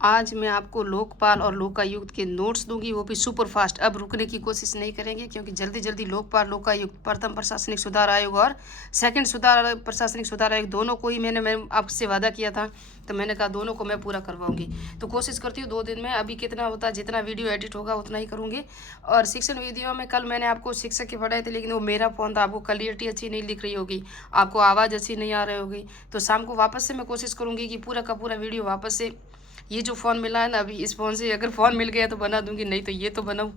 आज मैं आपको लोकपाल और लोकायुक्त के नोट्स दूंगी, वो भी सुपर फास्ट। अब रुकने की कोशिश नहीं करेंगे क्योंकि जल्दी जल्दी लोकपाल, लोकायुक्त, प्रथम प्रशासनिक सुधार आयोग और सेकंड प्रशासनिक सुधार आयोग दोनों को ही मैं आपसे वादा किया था, तो मैंने कहा दोनों को मैं पूरा करवाऊंगी। तो कोशिश करती हूँ 2 दिन में, अभी कितना होता है, जितना वीडियो एडिट होगा उतना ही करूँगी। और शिक्षण वीडियो में कल मैंने आपको शिक्षक के पढ़ाए थे, लेकिन वो मेरा फ़ोन था, आपको क्लियरिटी अच्छी नहीं दिख रही होगी, आपको आवाज़ अच्छी नहीं आ रही होगी। तो शाम को वापस से मैं कोशिश करूँगी कि पूरा का पूरा वीडियो वापस से, ये जो फ़ोन मिला है ना, अभी इस फ़ोन से अगर फ़ोन मिल गया तो बना दूंगी, नहीं तो ये तो बनाऊँ।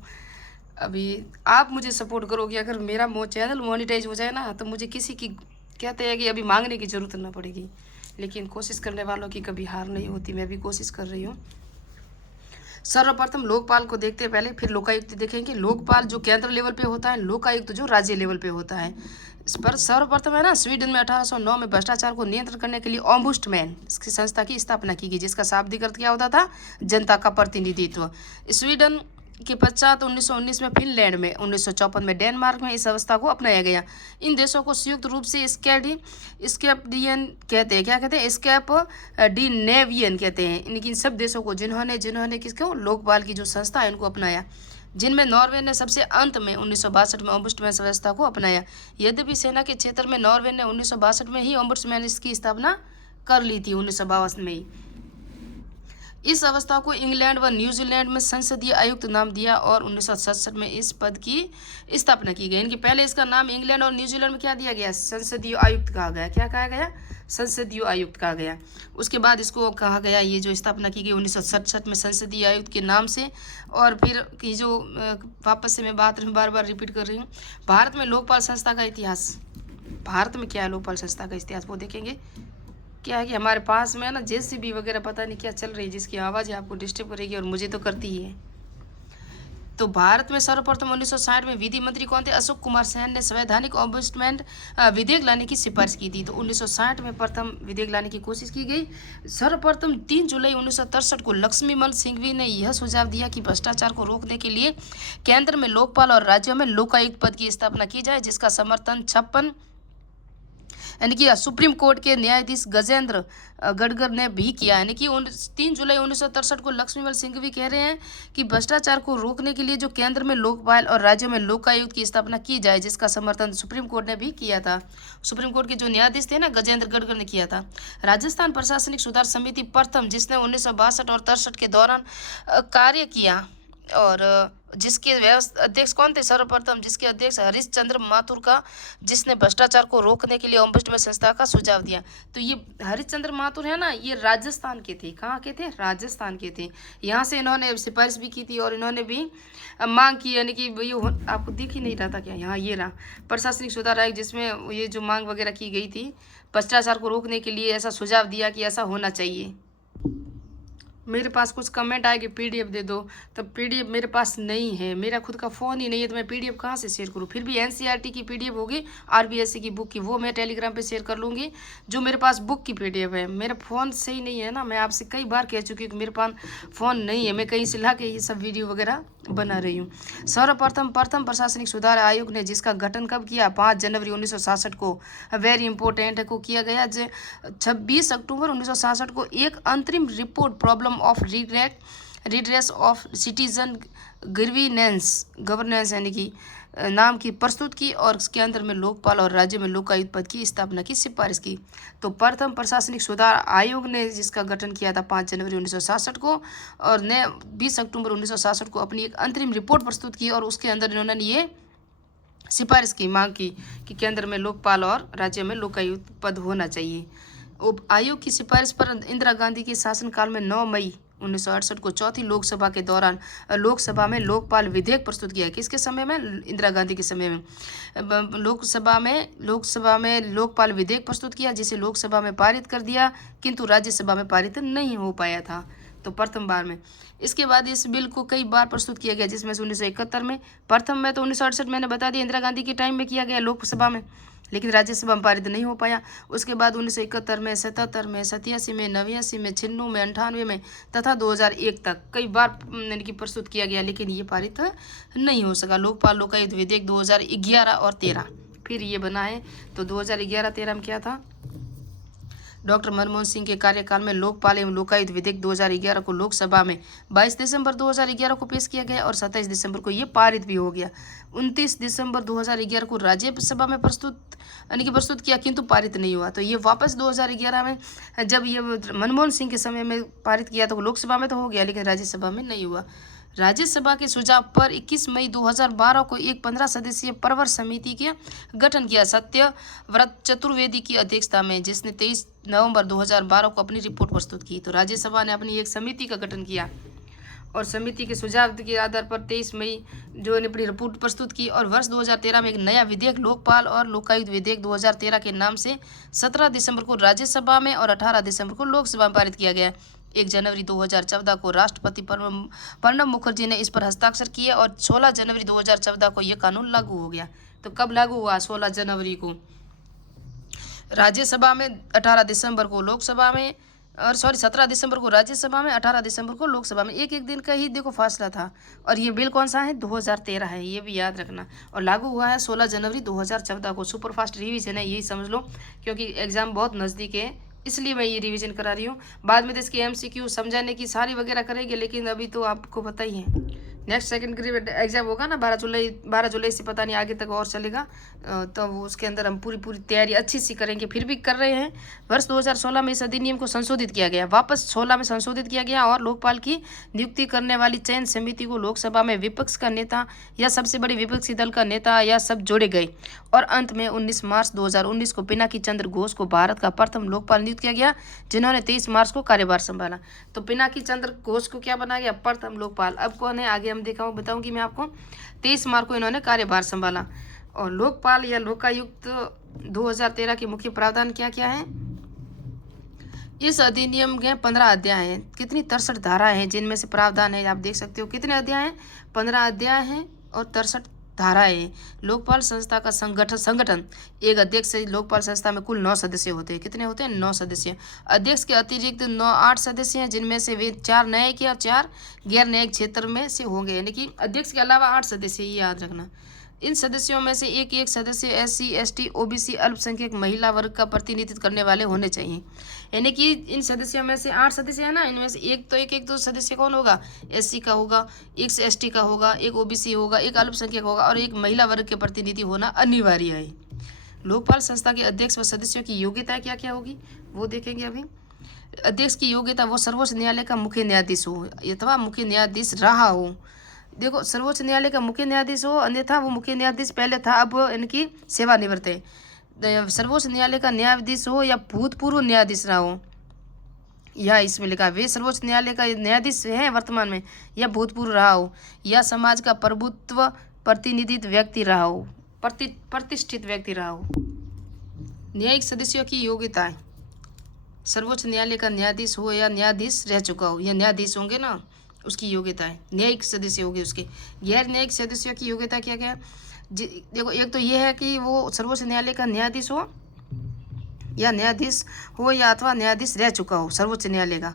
अभी आप मुझे सपोर्ट करोगे, अगर मेरा चैनल मोनेटाइज हो जाए ना, तो मुझे किसी की, कहते हैं कि अभी मांगने की ज़रूरत ना पड़ेगी। लेकिन कोशिश करने वालों की कभी हार नहीं होती, मैं भी कोशिश कर रही हूँ। सर्वप्रथम लोकपाल को देखते हैं पहले, फिर लोकायुक्त देखेंगे। लोकपाल जो केंद्र लेवल पे होता है, लोकायुक्त जो राज्य लेवल पे होता है। इस पर सर्वप्रथम है ना, स्वीडन में 1809 में भ्रष्टाचार को नियंत्रण करने के लिए ओम्बुड्समैन इसकी संस्था की स्थापना की गई, जिसका शाब्दिक अर्थ क्या होता था, जनता का प्रतिनिधित्व। स्वीडन के पश्चात 1919 में फिनलैंड में, 1954 में डेनमार्क में इस अवस्था को अपनाया गया। इन देशों को संयुक्त रूप से स्कैंडिनेवियन कहते हैं। क्या कहते हैं? स्कैंडिनेवियन कहते हैं इनकी सब देशों को, जिन्होंने जिन्होंने किसको, लोकपाल की जो संस्था है इनको अपनाया, जिनमें नॉर्वे ने सबसे अंत में 1962 में ओम्बुड्समैन व्यवस्था को अपनाया। यद्यपि सेना के क्षेत्र में नॉर्वे ने 1962 में ही ओम्बुड्समैन की स्थापना कर ली थी, 1952 में ही। इस अवस्था को इंग्लैंड व न्यूजीलैंड में संसदीय आयुक्त नाम दिया और 1967 में इस पद की स्थापना की गई। इनके पहले इसका नाम इंग्लैंड और न्यूजीलैंड में क्या दिया गया, संसदीय आयुक्त कहा गया। क्या कहा गया? संसदीय आयुक्त कहा गया। उसके बाद इसको कहा गया, ये जो स्थापना की गई 1967 में संसदीय आयुक्त के नाम से। और फिर ये जो वापस से मैं बात बार बार रिपीट कर रही हूँ, भारत में लोकपाल संस्था का इतिहास, भारत में क्या है लोकपाल संस्था का इतिहास वो देखेंगे। क्या है कि हमारे पास में है ना जेसीबी वगैरह पता नहीं क्या चल रही है, जिसकी आवाज़ आपको डिस्टर्ब करेगी और मुझे तो करती ही है। तो भारत में सर्वप्रथम 1960 में विधि मंत्री कौन थे? अशोक कुमार सेन ने संवैधानिक ओम्बुड्समैन विधेयक लाने की सिफारिश की थी। तो 1960 में प्रथम विधेयक लाने की कोशिश की गई। सर्वप्रथम 3 जुलाई 1963 को लक्ष्मीमल सिंघवी ने यह सुझाव दिया कि भ्रष्टाचार को रोकने के लिए केंद्र में लोकपाल और राज्यों में लोकायुक्त पद की स्थापना की जाए, जिसका समर्थन 56 यानी कि सुप्रीम कोर्ट के न्यायाधीश गजेंद्र गडकर ने भी किया। यानी कि 3 जुलाई 1963 को लक्ष्मीमल सिंघवी कह रहे हैं कि भ्रष्टाचार को रोकने के लिए जो केंद्र में लोकपाल और राज्यों में लोकायुक्त की स्थापना की जाए, जिसका समर्थन सुप्रीम कोर्ट ने भी किया था। सुप्रीम कोर्ट के जो न्यायाधीश थे ना, गजेंद्र गडकर ने किया था। राजस्थान प्रशासनिक सुधार समिति प्रथम, जिसने 1962 और 63 के दौरान कार्य किया, और जिसके अध्यक्ष कौन थे? सर्वप्रथम जिसके अध्यक्ष हरिश्चंद्र माथुर का, जिसने भ्रष्टाचार को रोकने के लिए ओम्बुड्समैन संस्था का सुझाव दिया। तो ये हरिश्चंद्र माथुर है ना, ये राजस्थान के थे। कहाँ के थे? राजस्थान के थे। यहाँ से इन्होंने सिफारिश भी की थी और इन्होंने भी मांग की, यानी कि ये आपको दिख ही नहीं रहा था क्या? यहाँ ये रहा प्रशासनिक सुधार आयोग, जिसमें ये जो मांग वगैरह की गई थी, भ्रष्टाचार को रोकने के लिए ऐसा सुझाव दिया कि ऐसा होना चाहिए। मेरे पास कुछ कमेंट आए कि पीडीएफ दे दो, तो पीडीएफ मेरे पास नहीं है, मेरा खुद का फ़ोन ही नहीं है, तो मैं पीडीएफ कहाँ से शेयर करूँ। फिर भी एनसीईआरटी की पीडीएफ होगी, आरबीएससी की बुक की, वो मैं टेलीग्राम पे शेयर कर लूँगी। जो मेरे पास बुक की पीडीएफ है, मेरा फ़ोन सही नहीं है ना, मैं आपसे कई बार कह चुकी हूँ कि मेरे पास फ़ोन नहीं है, मैं कहीं से ला के ये सब वीडियो वगैरह बना रही हूँ। सर्वप्रथम प्रथम प्रशासनिक सुधार आयोग ने, जिसका गठन कब किया? 5 जनवरी 1967 को, वेरी इंपॉर्टेंट है, को किया गया। 26 अक्टूबर 1967 को एक अंतरिम report problem of redress of citizen governance यानी कि नाम की प्रस्तुत की, और इसके अंदर में लोकपाल और राज्य में लोकायुक्त पद की स्थापना की सिफारिश की। तो प्रथम प्रशासनिक सुधार आयोग ने जिसका गठन किया था 5 जनवरी 1967 को, और ने 20 अक्टूबर 1967 को अपनी एक अंतरिम रिपोर्ट प्रस्तुत की, और उसके अंदर इन्होंने ये सिफारिश की, मांग की कि केंद्र में लोकपाल और राज्य में लोकायुक्त पद होना चाहिए। आयोग की सिफारिश पर इंदिरा गांधी के शासनकाल में 9 मई 1968 को चौथी लोकसभा के दौरान लोकसभा में लोकपाल विधेयक प्रस्तुत किया। किसके समय में? इंदिरा गांधी के समय में लोकसभा में लोकपाल विधेयक प्रस्तुत किया, जिसे लोकसभा में पारित कर दिया, किंतु राज्यसभा में पारित नहीं हो पाया था, तो प्रथम बार में। इसके बाद इस बिल को कई बार प्रस्तुत किया गया, जिसमें से 1971 में प्रथम में, तो 1968 मैंने बता दिया इंदिरा गांधी के टाइम में किया गया लोकसभा में, लेकिन राज्यसभा में पारित नहीं हो पाया। उसके बाद 1971 में, 77 में, 87 में, 89 में, 96 में, 98 में तथा 2001 तक कई बार यानी कि प्रस्तुत किया गया, लेकिन ये पारित नहीं हो सका। लोकपाल लोकायुक्त विधेयक 2011 और 13 फिर ये बना है। तो 2011-13 में क्या था? डॉक्टर मनमोहन सिंह के कार्यकाल में लोकपाल एवं लोकायुक्त विधेयक 2011 को लोकसभा में 22 दिसंबर 2011 को पेश किया गया और 27 दिसंबर को ये पारित भी हो गया। 29 दिसंबर 2011 को राज्यसभा में प्रस्तुत किया, किंतु पारित नहीं हुआ। तो ये वापस 2011 में जब ये मनमोहन सिंह के समय में पारित किया तो लोकसभा में तो हो गया, लेकिन राज्यसभा में नहीं हुआ। राज्यसभा के सुझाव पर 21 मई 2012 को एक 15 सदस्यीय प्रवर समिति के गठन किया सत्यव्रत चतुर्वेदी की अध्यक्षता में, जिसने 23 नवंबर 2012 को अपनी रिपोर्ट प्रस्तुत की। तो राज्यसभा ने अपनी एक समिति का गठन किया और समिति के सुझाव के आधार पर 23 मई जो ने अपनी रिपोर्ट प्रस्तुत की और वर्ष 2013 में एक नया विधेयक लोकपाल और लोकायुक्त विधेयक 2013 के नाम से 17 दिसंबर को राज्यसभा में और 18 दिसंबर को लोकसभा में पारित किया गया। 1 जनवरी 2014 को राष्ट्रपति प्रणब मुखर्जी ने इस पर हस्ताक्षर किए और 16 जनवरी 2014 को यह कानून लागू हो गया। तो कब लागू हुआ? 16 जनवरी को राज्यसभा में, 18 दिसंबर को लोकसभा में, और 17 दिसंबर को राज्यसभा में, 18 दिसंबर को लोकसभा में। एक एक दिन का ही देखो फासला था। और ये बिल कौन सा है? 2013 है, ये भी याद रखना। और लागू हुआ है 16 जनवरी 2014 को। सुपरफास्ट रिवीजन है, यही समझ लो, क्योंकि एग्जाम बहुत नज़दीक है इसलिए मैं ये रिवीजन करा रही हूँ। बाद में तो इसकी MCQ समझाने की सारी वगैरह करेंगे, लेकिन अभी तो आपको पता ही है। नेक्स्ट सेकंड ग्रेड एग्जाम होगा ना 12 जुलाई से, पता नहीं आगे तक और चलेगा, तो उसके अंदर हम पूरी तैयारी अच्छी सी करेंगे। फिर भी कर रहे हैं। वर्ष 2016 में इस अधिनियम को संशोधित किया गया, वापस 16 में संशोधित किया गया और लोकपाल की नियुक्ति करने वाली चयन समिति को लोकसभा में विपक्ष का नेता या सबसे बड़े विपक्षी दल का नेता या सब जोड़े गए। और अंत में 19 मार्च 2019 को पिनाकी चंद्र घोष को भारत का प्रथम लोकपाल नियुक्त किया गया, जिन्होंने 23 मार्च को कार्यभार संभाला। तो पिनाकी चंद्र घोष को क्या बना गया? प्रथम लोकपाल। अब कौन है आगे हम बताऊंगी मैं आपको। 23 मार्च को इन्होंने कार्यभार संभाला। और लोकपाल या लोकायुक्त 2013 के मुख्य प्रावधान क्या क्या है? इस अधिनियम के 15 अध्याय हैं। कितनी 63 धाराएं हैं, जिनमें से प्रावधान है आप देख सकते हो। कितने अध्याय हैं? 15 अध्याय हैं और 63 धाराएं हैं। लोकपाल संस्था का संगठन एक अध्यक्ष से लोकपाल संस्था में कुल 9 सदस्य होते हैं। कितने होते हैं? 9 सदस्य। अध्यक्ष के अतिरिक्त 8 सदस्य हैं, जिनमें से वे 4 न्यायिक और 4 गैर न्यायिक क्षेत्र में से होंगे, यानी कि अध्यक्ष के अलावा 8 सदस्य, ये याद रखना। इन सदस्यों में से एक सदस्य SC ST OBC अल्पसंख्यक महिला वर्ग का प्रतिनिधित्व करने वाले होने चाहिए। यानी कि इन सदस्यों में से 8 सदस्य है ना, इनमें से एक तो सदस्य कौन होगा? SC का होगा, एक ST का होगा, एक OBC होगा, एक अल्पसंख्यक होगा और एक महिला वर्ग के प्रतिनिधि होना अनिवार्य है। लोकपाल संस्था के अध्यक्ष व सदस्यों की योग्यता क्या क्या होगी वो देखेंगे अभी। अध्यक्ष की योग्यता वो सर्वोच्च न्यायालय का मुख्य न्यायाधीश हो अथवा मुख्य न्यायाधीश रहा हो। देखो, सर्वोच्च न्यायालय का मुख्य न्यायाधीश हो, अन्यथा वो मुख्य न्यायाधीश पहले था, अब इनकी सेवानिवृत्त है। सर्वोच्च न्यायालय का न्यायाधीश हो या भूतपूर्व न्यायाधीश रहा हो, या इसमें लिखा वे सर्वोच्च न्यायालय का न्यायाधीश है वर्तमान में या भूतपूर्व रहा हो, या समाज का प्रभुत्व प्रतिनिधित्व व्यक्ति रहा हो, प्रतिष्ठित व्यक्ति रहा हो। न्यायिक सदस्यों की योग्यताएं, सर्वोच्च न्यायालय का न्यायाधीश हो या न्यायाधीश रह चुका हो, या न्यायाधीश होंगे ना, उसकी योग्यता है। न्यायिक सदस्य होंगे उसके। गैर न्यायिक सदस्यों की योग्यता क्या क्या है? देखो, एक तो ये है कि वो सर्वोच्च न्यायालय का न्यायाधीश हो या अथवा न्यायाधीश रह चुका हो सर्वोच्च न्यायालय का,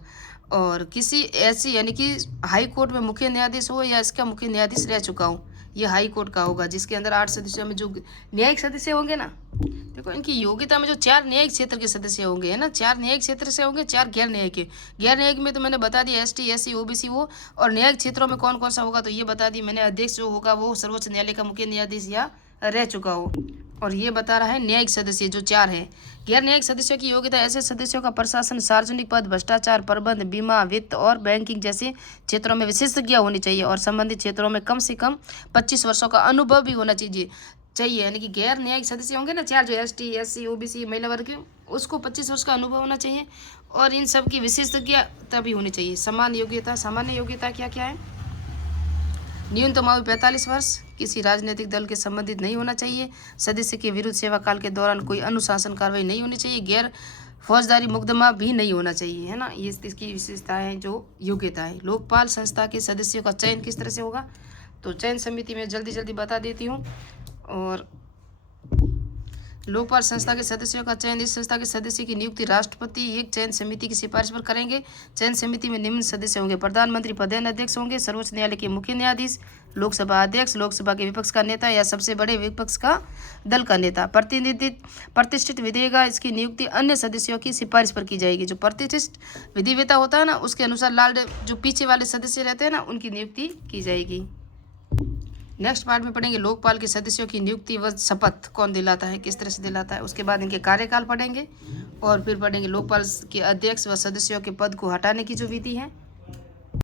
और किसी ऐसी यानी कि हाई कोर्ट में मुख्य न्यायाधीश हो या इसका मुख्य न्यायाधीश रह चुका हो। ये हाई कोर्ट का होगा, जिसके अंदर 8 सदस्यों में जो न्यायिक सदस्य होंगे ना, देखो इनकी योग्यता में जो 4 न्यायिक क्षेत्र के सदस्य होंगे, है ना, 4 न्यायिक क्षेत्र से होंगे, 4 गैर न्यायिक के। गैर न्यायिक में तो मैंने बता दिया ST SC OBC वो, और न्यायिक क्षेत्रों में कौन कौन सा होगा तो ये बता दी मैंने। अध्यक्ष जो होगा वो सर्वोच्च न्यायालय का मुख्य न्यायाधीश या रह चुका हो, और ये बता रहा है न्यायिक सदस्य जो 4 है। गैर न्यायिक सदस्यों की योग्यता ऐसे सदस्यों का प्रशासन, सार्वजनिक पद, भ्रष्टाचार प्रबंध, बीमा, वित्त और बैंकिंग जैसे क्षेत्रों में विशेषज्ञ होनी चाहिए, और संबंधित क्षेत्रों में कम से कम 25 वर्षों का अनुभव भी होना चाहिए। यानी कि गैर न्यायिक सदस्य होंगे ना 4 जो ST SC OBC महिला वर्ग के, उसको 25 वर्ष का अनुभव होना चाहिए, और इन सब की विशेषज्ञता भी होनी चाहिए। सामान्य योग्यता क्या क्या है? न्यूनतम आयु 45 वर्ष, किसी राजनीतिक दल के संबंधित नहीं होना चाहिए, सदस्य के विरुद्ध सेवा काल के दौरान कोई अनुशासन कार्रवाई नहीं होनी चाहिए, गैर फौजदारी मुकदमा भी नहीं होना चाहिए, है ना। ये इसकी विशेषताएं हैं जो योग्यता है। लोकपाल संस्था के सदस्यों का चयन किस तरह से होगा तो चयन समिति में जल्दी बता देती हूँ। और लोकपाल संस्था के सदस्यों का चयन। इस संस्था के सदस्य की नियुक्ति राष्ट्रपति एक चयन समिति की सिफारिश पर करेंगे। चयन समिति में निम्न सदस्य होंगे: प्रधानमंत्री पदेन अध्यक्ष होंगे, सर्वोच्च न्यायालय के मुख्य न्यायाधीश, लोकसभा अध्यक्ष, लोकसभा के विपक्ष का नेता या सबसे बड़े विपक्ष का दल का नेता। प्रतिष्ठित विधेयिका इसकी नियुक्ति अन्य सदस्यों की सिफारिश पर की जाएगी। जो प्रतिष्ठित विधिवेता होता है ना, उसके अनुसार लाल जो पीछे वाले सदस्य रहते हैं ना, उनकी नियुक्ति की जाएगी। नेक्स्ट पार्ट में पढ़ेंगे लोकपाल के सदस्यों की नियुक्ति व शपथ कौन दिलाता है, किस तरह से दिलाता है। उसके बाद इनके कार्यकाल पढ़ेंगे और फिर पढ़ेंगे लोकपाल के अध्यक्ष व सदस्यों के पद को हटाने की जो विधि है